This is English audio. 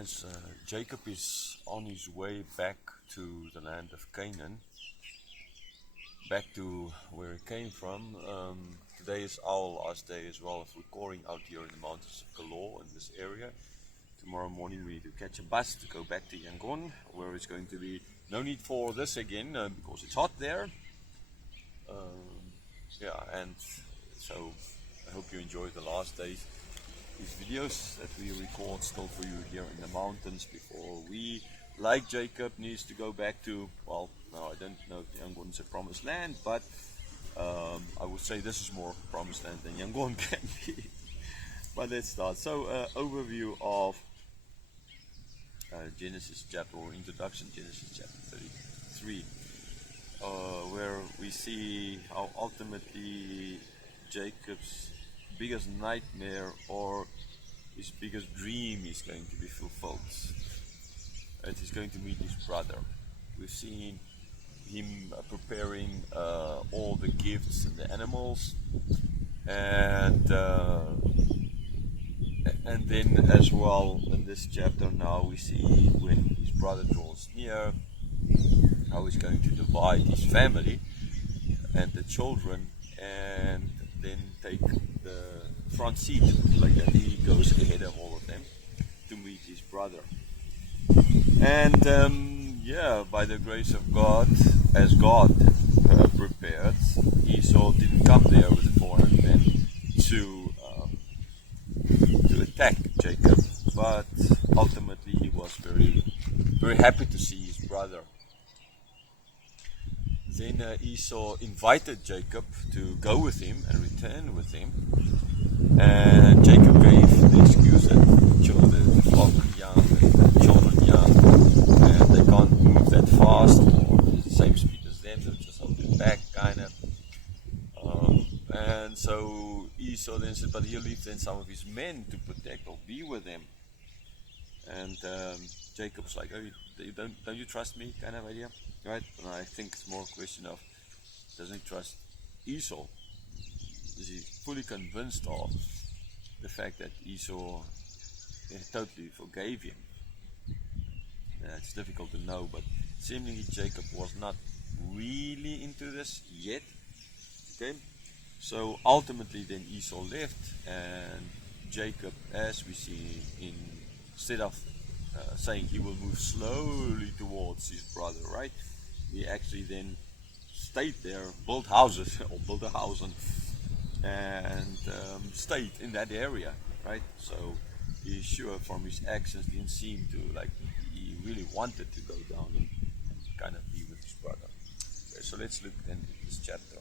As Jacob is on his way back to the land of Canaan, back to where he came from, today is our last day as well of recording out here in the mountains of Kalor in this area. Tomorrow morning we need to catch a bus to go back to Yangon, where it's going to be no need for this again because it's hot there. And so I hope you enjoyed the last days. These videos that we record still for you here in the mountains before we, like Jacob, needs to go back to, well, no, I don't know if Yangon is a promised land, but I would say this is more promised land than Yangon can be. But let's start. So overview of Genesis chapter, or introduction, Genesis chapter 33, where we see how ultimately Jacob's biggest nightmare or his biggest dream is going to be fulfilled. And he's going to meet his brother. We've seen him preparing all the gifts and the animals, and then as well in this chapter now we see when his brother draws near, how he's going to divide his family and the children, and then take the front seat, like that he goes ahead of all of them to meet his brother. And by the grace of God, as God prepared, Esau didn't come there with the 400 men to attack Jacob, but ultimately he was very, very happy to see his brother. Then Esau invited Jacob to go with him and return with him, and Jacob gave the excuse that the flock young and the children young, and they can't move that fast or the same speed as them, so just hold it back kind of. And so Esau then said, but he'll leave then some of his men to protect or be with him. And Jacob's like, oh, don't you trust me, kind of idea, right? And I think it's more a question of, doesn't he trust Esau? Is he fully convinced of the fact that Esau totally forgave him? It's difficult to know, but seemingly Jacob was not really into this yet. Okay, so ultimately then Esau left, and Jacob, as we see, instead of saying he will move slowly towards his brother, right? He actually then stayed there, built houses, or built a house, and stayed in that area, right? So he's sure from his actions didn't seem to like he really wanted to go down and kind of be with his brother. Okay, so let's look then at this chapter.